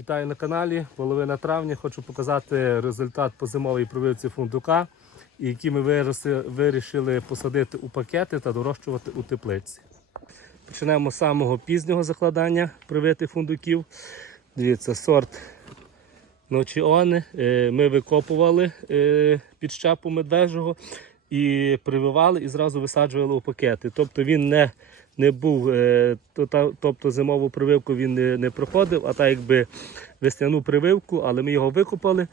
Вітаю на каналі. Половина травня. Хочу показати результат по зимовій прививці фундука, які ми виросли- вирішили посадити у пакети та дорощувати у теплиці. Почнемо з самого пізнього закладання привитих фундуків. Дивіться, сорт Ночіони. Е, Ми викопували е, під щепу медвежого і прививали і зразу висаджували у пакети. Тобто він не, не був, е, тобто зимову прививку він не, проходив, а так якби весняну прививку, але ми його викопали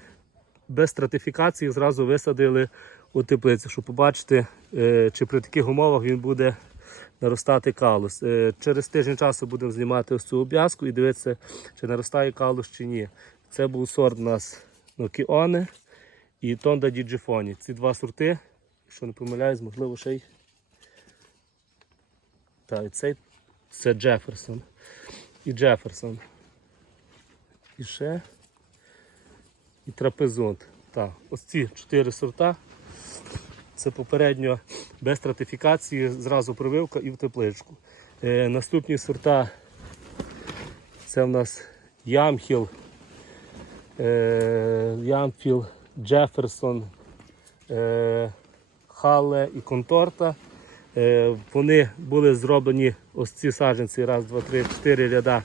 без стратифікації, зразу висадили у теплицю, щоб побачити, е, чи при таких умовах він буде наростати калус. Е, Через тиждень часу будемо знімати ось цю обв'язку і дивитися, чи наростає калус чи ні. Це був сорт у нас Нокіони і Тонда Діджифоні. Ці два сорти, якщо не помиляюсь, можливо, ще й. Так, і цей це Джеферсон. І Джеферсон. І ще. І трапезунт. Так, ось ці чотири сорта. Це попередньо без стратифікації, зразу прививка і в тепличку. Е, наступні сорта це в нас Ямхіл, е, Ямфіл, Джеферсон, е, Халле і Конторта. Е, вони були зроблені, ось ці саджанці, раз, два, три, чотири ряда.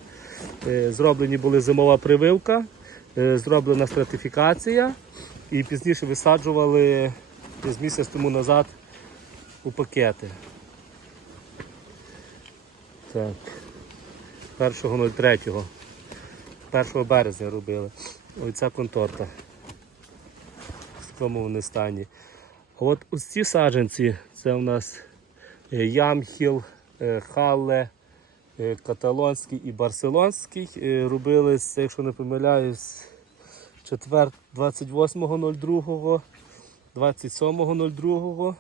Е, зроблені були зимова прививка, е, зроблена стратифікація і пізніше висаджували десь місяць тому назад у пакети. Так. 1.03. 1 березня робили. Ось ця конторта. В такому вони стані. От ось ці саджанці, це у нас Ямхіл, е, Халле, е, Каталонський і Барселонський. Е, Робили, якщо не помиляюсь, четвер 28.02, 27.02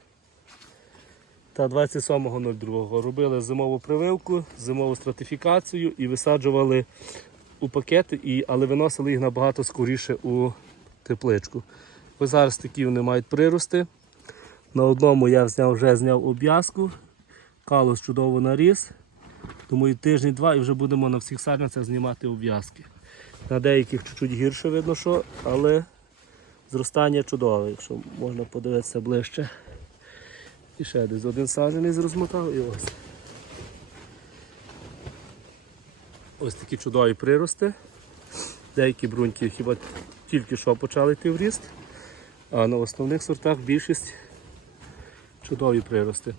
та 27.02. Робили зимову прививку, зимову стратифікацію і висаджували у пакети, і, але виносили їх набагато скоріше у тепличку. Ось зараз такі вони мають прирости. На одному я зняв, вже зняв обв'язку, калус чудово наріс. Думаю, тиждень-два і вже будемо на всіх саджанцях знімати обв'язки. На деяких чуть-чуть гірше видно, що, але зростання чудове, якщо можна подивитися ближче. І ще десь один саджанець розмотав і ось. Ось такі чудові прирости. Деякі бруньки хіба тільки що почали йти в ріст, а на основних сортах більшість чудові прирости.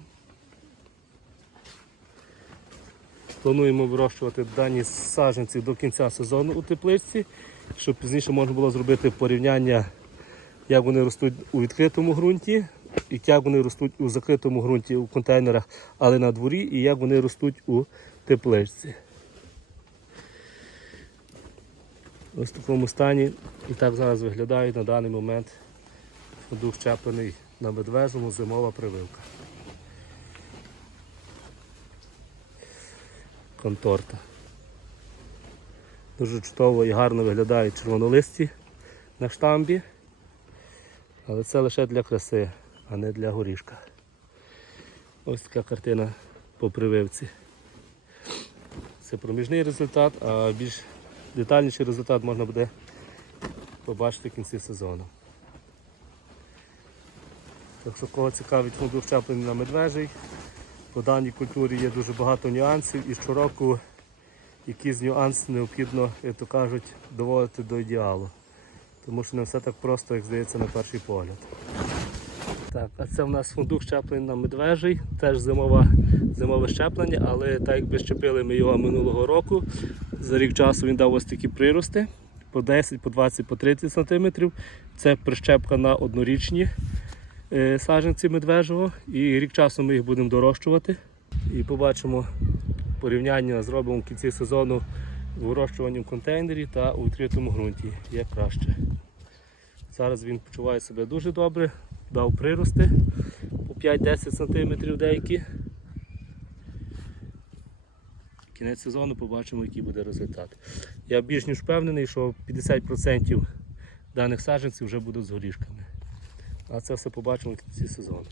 Плануємо вирощувати дані саджанці до кінця сезону у тепличці, щоб пізніше можна було зробити порівняння, як вони ростуть у відкритому ґрунті, і як вони ростуть у закритому ґрунті у контейнерах, але на дворі, і як вони ростуть у тепличці. Ось в такому стані і так зараз виглядає на даний момент фундук щеплений на медвежому зимова прививка. Конторта. Дуже чудово і гарно виглядають червонолисті на штамбі, але це лише для краси, а не для горішка. Ось така картина по прививці. Це проміжний результат, а більш детальніший результат можна буде побачити в кінці сезону. Так що кого цікавить фундук щеплений на медвежий, по даній культурі є дуже багато нюансів і щороку якийсь нюанс необхідно, як то кажуть, доводити до ідеалу. Тому що не все так просто, як здається на перший погляд. Так, а це в нас фундук щеплений на медвежий, теж зимова, зимове щеплення, але так якби щепили ми його минулого року. За рік часу він дав ось такі прирости по 10, по 20, по 30 см. Це прищепка на однорічні саджанці медвежого. І рік часу ми їх будемо дорощувати. І побачимо порівняння, зробимо в кінці сезону вирощування в контейнері та у відкритому ґрунті. Як краще. Зараз він почуває себе дуже добре, дав прирости по 5-10 см деякі. Кінець сезону побачимо, який буде результат. Я більш ніж впевнений, що 50% даних саджанців вже будуть з горішками. А це все побачимо в кінці сезону.